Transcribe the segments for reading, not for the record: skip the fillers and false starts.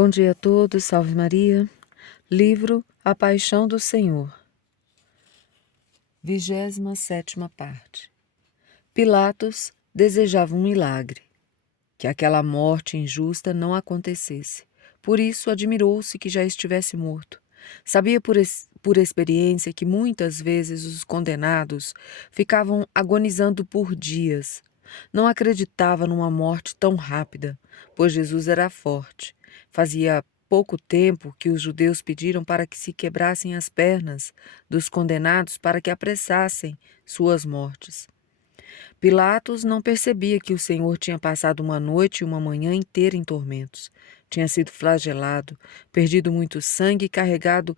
Bom dia a todos, salve Maria. Livro A Paixão do Senhor. 27ª parte. Pilatos desejava um milagre, que aquela morte injusta não acontecesse. Por isso admirou-se que já estivesse morto. Sabia por experiência que muitas vezes os condenados ficavam agonizando por dias. Não acreditava numa morte tão rápida, pois Jesus era forte. Fazia pouco tempo que os judeus pediram para que se quebrassem as pernas dos condenados para que apressassem suas mortes. Pilatos não percebia que o Senhor tinha passado uma noite e uma manhã inteira em tormentos. Tinha sido flagelado, perdido muito sangue e carregado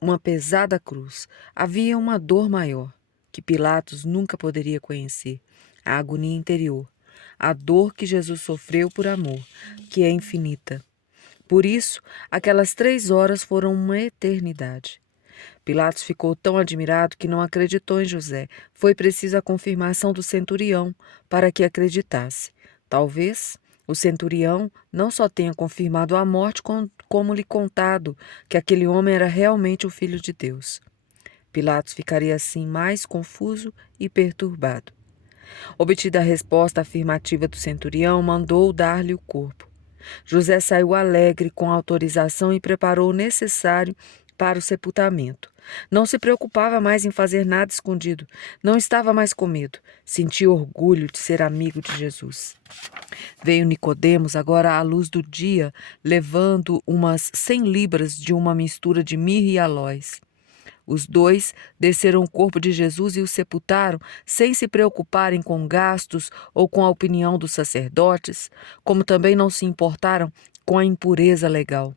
uma pesada cruz. Havia uma dor maior, que Pilatos nunca poderia conhecer, a agonia interior, a dor que Jesus sofreu por amor, que é infinita. Por isso, aquelas 3 horas foram uma eternidade. Pilatos ficou tão admirado que não acreditou em José. Foi preciso a confirmação do centurião para que acreditasse. Talvez o centurião não só tenha confirmado a morte, como lhe contado que aquele homem era realmente o Filho de Deus. Pilatos ficaria assim mais confuso e perturbado. Obtida a resposta afirmativa do centurião, mandou dar-lhe o corpo. José saiu alegre com a autorização e preparou o necessário para o sepultamento. Não se preocupava mais em fazer nada escondido. Não estava mais com medo. Sentia orgulho de ser amigo de Jesus. Veio Nicodemos, agora à luz do dia, levando umas 100 libras de uma mistura de mirra e aloés. Os dois desceram o corpo de Jesus e o sepultaram, sem se preocuparem com gastos ou com a opinião dos sacerdotes, como também não se importaram com a impureza legal.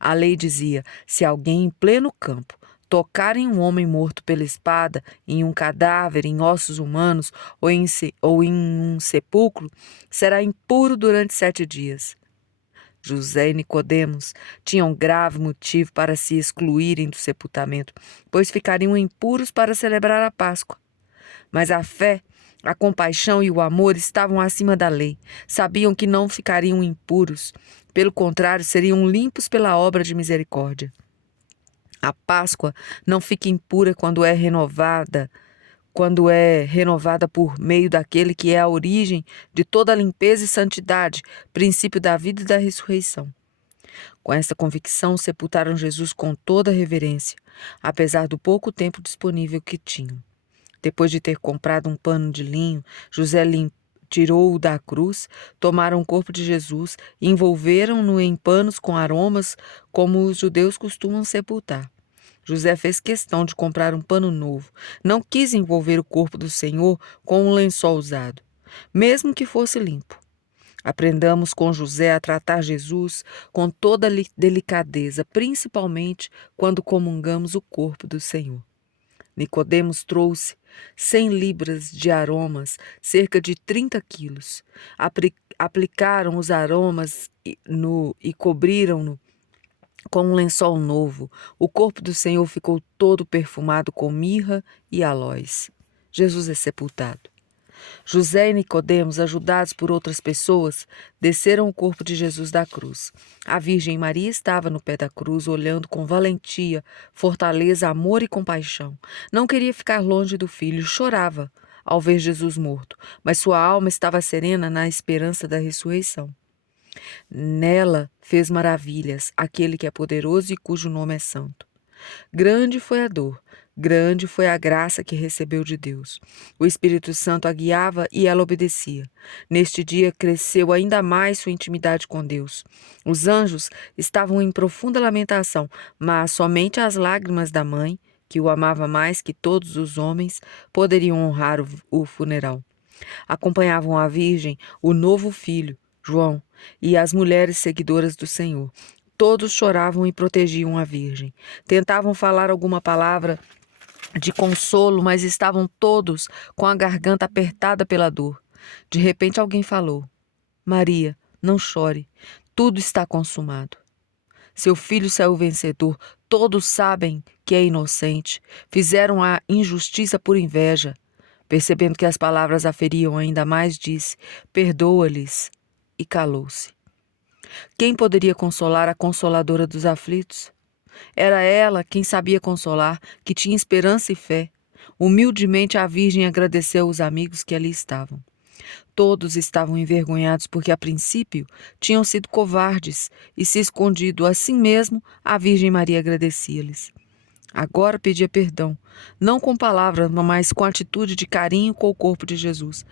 A lei dizia: se alguém em pleno campo tocar em um homem morto pela espada, em um cadáver, em ossos humanos ou em um sepulcro, será impuro durante 7 dias. José e Nicodemos tinham grave motivo para se excluírem do sepultamento, pois ficariam impuros para celebrar a Páscoa. Mas a fé, a compaixão e o amor estavam acima da lei. Sabiam que não ficariam impuros. Pelo contrário, seriam limpos pela obra de misericórdia. A Páscoa não fica impura quando é renovada por meio daquele que é a origem de toda a limpeza e santidade, princípio da vida e da ressurreição. Com esta convicção, sepultaram Jesus com toda a reverência, apesar do pouco tempo disponível que tinham. Depois de ter comprado um pano de linho, José tirou-o da cruz, tomaram o corpo de Jesus e envolveram-no em panos com aromas, como os judeus costumam sepultar. José fez questão de comprar um pano novo. Não quis envolver o corpo do Senhor com um lençol usado, mesmo que fosse limpo. Aprendamos com José a tratar Jesus com toda delicadeza, principalmente quando comungamos o corpo do Senhor. Nicodemos trouxe 100 libras de aromas, cerca de 30 quilos. Aplicaram os aromas e cobriram-no com um lençol novo. O corpo do Senhor ficou todo perfumado com mirra e aloés. Jesus é sepultado. José e Nicodemos, ajudados por outras pessoas, desceram o corpo de Jesus da cruz. A Virgem Maria estava no pé da cruz, olhando com valentia, fortaleza, amor e compaixão. Não queria ficar longe do filho, chorava ao ver Jesus morto, mas sua alma estava serena na esperança da ressurreição. Nela fez maravilhas aquele que é poderoso e cujo nome é santo. Grande foi a dor, grande foi a graça que recebeu de Deus. O Espírito Santo a guiava e ela obedecia. Neste dia cresceu ainda mais sua intimidade com Deus. Os anjos estavam em profunda lamentação, mas somente as lágrimas da mãe, que o amava mais que todos os homens, poderiam honrar o funeral. Acompanhavam a Virgem, o novo filho, João, e as mulheres seguidoras do Senhor. Todos choravam e protegiam a Virgem. Tentavam falar alguma palavra de consolo, mas estavam todos com a garganta apertada pela dor. De repente alguém falou: Maria, não chore, tudo está consumado. Seu filho saiu vencedor, todos sabem que é inocente. Fizeram a injustiça por inveja. Percebendo que as palavras a feriam ainda mais, disse: perdoa-lhes. E calou-se. Quem poderia consolar a consoladora dos aflitos? Era ela quem sabia consolar, que tinha esperança e fé. Humildemente a Virgem agradeceu os amigos que ali estavam. Todos estavam envergonhados porque, a princípio, tinham sido covardes e se escondido. Assim mesmo, a Virgem Maria agradecia-lhes. Agora pedia perdão, não com palavras, mas com atitude de carinho com o corpo de Jesus.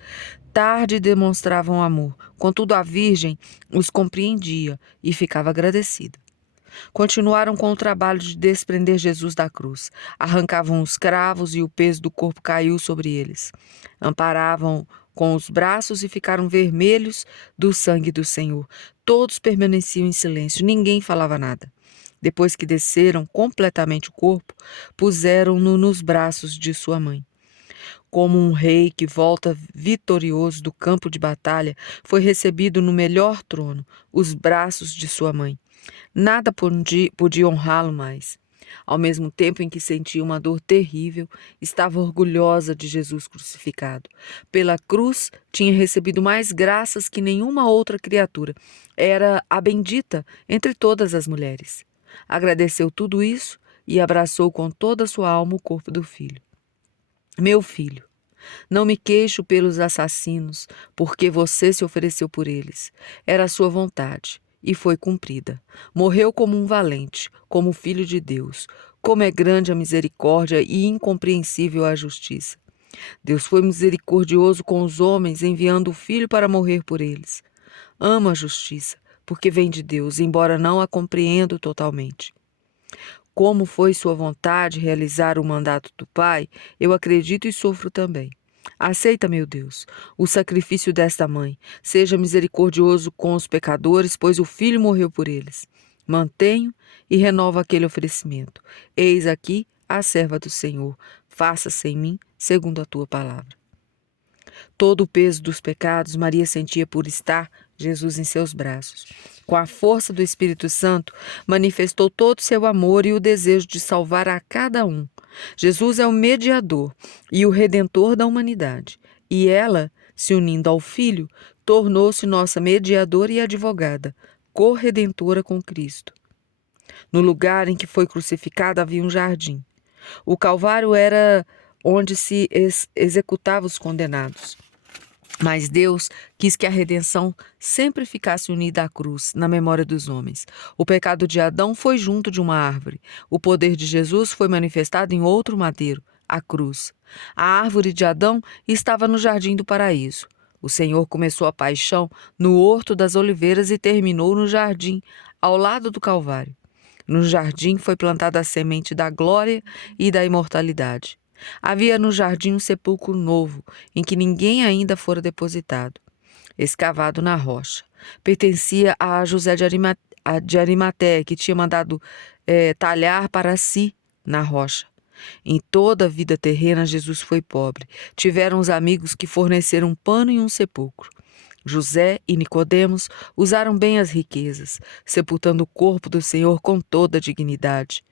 Tarde demonstravam amor, contudo a Virgem os compreendia e ficava agradecida. Continuaram com o trabalho de desprender Jesus da cruz. Arrancavam os cravos e o peso do corpo caiu sobre eles. Amparavam com os braços e ficaram vermelhos do sangue do Senhor. Todos permaneciam em silêncio, ninguém falava nada. Depois que desceram completamente o corpo, puseram-no nos braços de sua mãe. Como um rei que volta vitorioso do campo de batalha, foi recebido no melhor trono, os braços de sua mãe. Nada podia honrá-lo mais. Ao mesmo tempo em que sentia uma dor terrível, estava orgulhosa de Jesus crucificado. Pela cruz, tinha recebido mais graças que nenhuma outra criatura. Era a bendita entre todas as mulheres. Agradeceu tudo isso e abraçou com toda a sua alma o corpo do filho. Meu filho, não me queixo pelos assassinos, porque você se ofereceu por eles. Era a sua vontade, e foi cumprida. Morreu como um valente, como filho de Deus. Como é grande a misericórdia e incompreensível a justiça. Deus foi misericordioso com os homens, enviando o Filho para morrer por eles. Amo a justiça, porque vem de Deus, embora não a compreendo totalmente. Como foi sua vontade realizar o mandato do Pai, eu acredito e sofro também. Aceita, meu Deus, o sacrifício desta mãe. Seja misericordioso com os pecadores, pois o Filho morreu por eles. Mantenho e renovo aquele oferecimento. Eis aqui a serva do Senhor. Faça-se em mim segundo a tua palavra. Todo o peso dos pecados Maria sentia por estar Jesus em seus braços. Com a força do Espírito Santo, manifestou todo o seu amor e o desejo de salvar a cada um. Jesus é o mediador e o redentor da humanidade. E ela, se unindo ao Filho, tornou-se nossa mediadora e advogada, corredentora com Cristo. No lugar em que foi crucificada havia um jardim. O Calvário era onde se executava os condenados. Mas Deus quis que a redenção sempre ficasse unida à cruz, na memória dos homens. O pecado de Adão foi junto de uma árvore. O poder de Jesus foi manifestado em outro madeiro, a cruz. A árvore de Adão estava no jardim do paraíso. O Senhor começou a paixão no horto das oliveiras e terminou no jardim, ao lado do Calvário. No jardim foi plantada a semente da glória e da imortalidade. Havia no jardim um sepulcro novo, em que ninguém ainda fora depositado, escavado na rocha. Pertencia a José de Arimateia, que tinha mandado talhar para si na rocha. Em toda a vida terrena, Jesus foi pobre. Tiveram os amigos que forneceram um pano e um sepulcro. José e Nicodemos usaram bem as riquezas, sepultando o corpo do Senhor com toda a dignidade.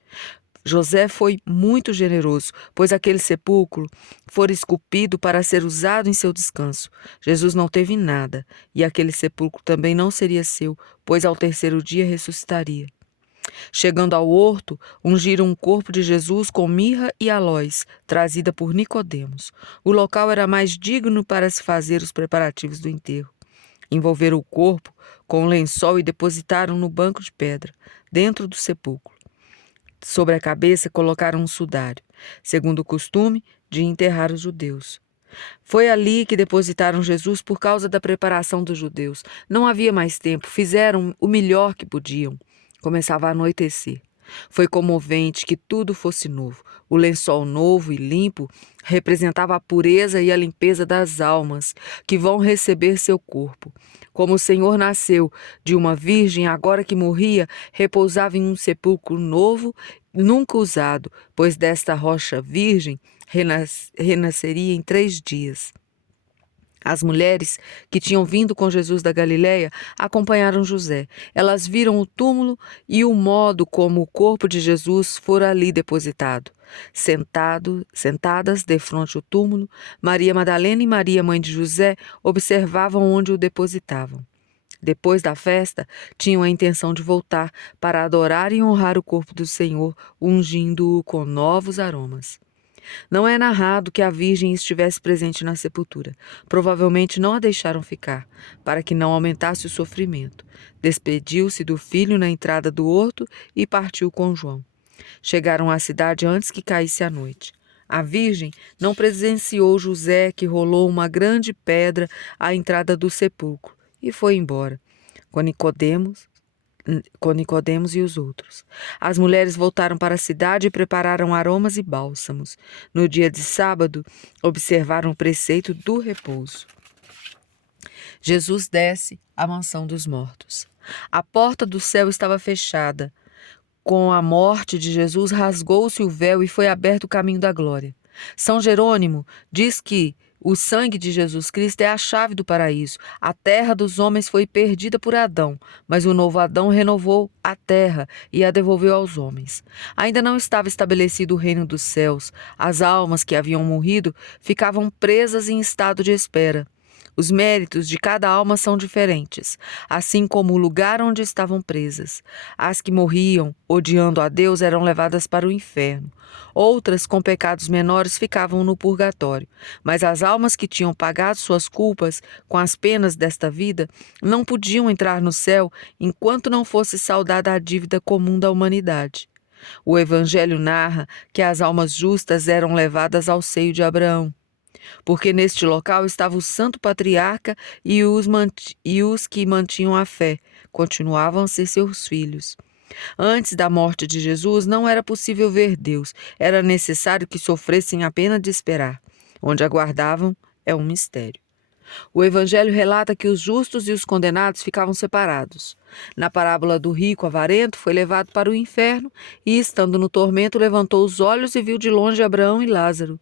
José foi muito generoso, pois aquele sepulcro fora esculpido para ser usado em seu descanso. Jesus não teve nada, e aquele sepulcro também não seria seu, pois ao terceiro dia ressuscitaria. Chegando ao horto, ungiram o corpo de Jesus com mirra e aloés, trazida por Nicodemos. O local era mais digno para se fazer os preparativos do enterro. Envolveram o corpo com um lençol e depositaram no banco de pedra, dentro do sepulcro. Sobre a cabeça colocaram um sudário, segundo o costume de enterrar os judeus. Foi ali que depositaram Jesus por causa da preparação dos judeus. Não havia mais tempo, fizeram o melhor que podiam. Começava a anoitecer. Foi comovente que tudo fosse novo. O lençol novo e limpo representava a pureza e a limpeza das almas que vão receber seu corpo. Como o Senhor nasceu de uma virgem, agora que morria, repousava em um sepulcro novo, nunca usado, pois desta rocha virgem renasceria em 3 dias. As mulheres que tinham vindo com Jesus da Galileia acompanharam José. Elas viram o túmulo e o modo como o corpo de Jesus fora ali depositado. Sentadas defronte ao túmulo, Maria Madalena e Maria, mãe de José, observavam onde o depositavam. Depois da festa, tinham a intenção de voltar para adorar e honrar o corpo do Senhor, ungindo-o com novos aromas. Não é narrado que a Virgem estivesse presente na sepultura. Provavelmente não a deixaram ficar, para que não aumentasse o sofrimento. Despediu-se do filho na entrada do horto e partiu com João. Chegaram à cidade antes que caísse a noite. A Virgem não presenciou José, que rolou uma grande pedra à entrada do sepulcro e foi embora, com Nicodemos e os outros. As mulheres voltaram para a cidade e prepararam aromas e bálsamos. No dia de sábado, observaram o preceito do repouso. Jesus desce à mansão dos mortos. A porta do céu estava fechada. Com a morte de Jesus, rasgou-se o véu e foi aberto o caminho da glória. São Jerônimo diz que o sangue de Jesus Cristo é a chave do paraíso. A terra dos homens foi perdida por Adão, mas o novo Adão renovou a terra e a devolveu aos homens. Ainda não estava estabelecido o reino dos céus. As almas que haviam morrido ficavam presas em estado de espera. Os méritos de cada alma são diferentes, assim como o lugar onde estavam presas. As que morriam, odiando a Deus, eram levadas para o inferno. Outras, com pecados menores, ficavam no purgatório. Mas as almas que tinham pagado suas culpas com as penas desta vida não podiam entrar no céu enquanto não fosse saldada a dívida comum da humanidade. O Evangelho narra que as almas justas eram levadas ao seio de Abraão, porque neste local estava o santo patriarca e os que mantinham a fé, continuavam a ser seus filhos. Antes da morte de Jesus, não era possível ver Deus, era necessário que sofressem a pena de esperar. Onde aguardavam é um mistério. O Evangelho relata que os justos e os condenados ficavam separados. Na parábola do rico avarento, foi levado para o inferno e, estando no tormento, levantou os olhos e viu de longe Abraão e Lázaro.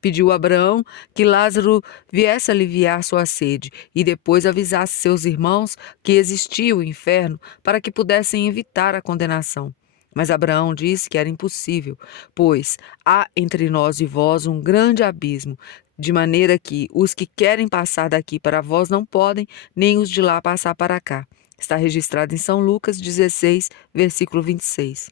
Pediu a Abraão que Lázaro viesse aliviar sua sede e depois avisasse seus irmãos que existia o inferno para que pudessem evitar a condenação. Mas Abraão disse que era impossível, pois há entre nós e vós um grande abismo, de maneira que os que querem passar daqui para vós não podem, nem os de lá passar para cá. Está registrado em São Lucas 16, versículo 26.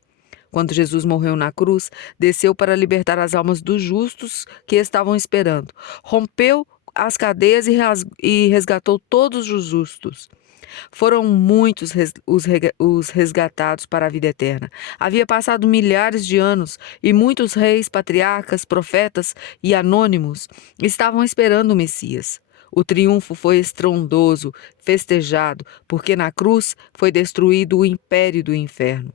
Quando Jesus morreu na cruz, desceu para libertar as almas dos justos que estavam esperando. Rompeu as cadeias e resgatou todos os justos. Foram muitos os resgatados para a vida eterna. Havia passado milhares de anos e muitos reis, patriarcas, profetas e anônimos estavam esperando o Messias. O triunfo foi estrondoso, festejado, porque na cruz foi destruído o império do inferno.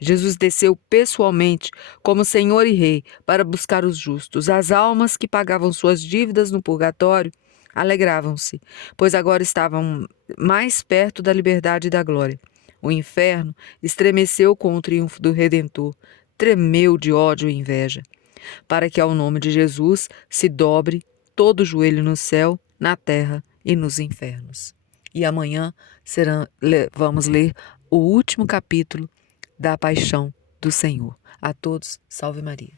Jesus desceu pessoalmente como Senhor e Rei para buscar os justos. As almas que pagavam suas dívidas no purgatório alegravam-se, pois agora estavam mais perto da liberdade e da glória. O inferno estremeceu com o triunfo do Redentor, tremeu de ódio e inveja, para que ao nome de Jesus se dobre todo joelho no céu, na terra e nos infernos. E amanhã vamos ler o último capítulo da Paixão do Senhor. A todos, salve Maria.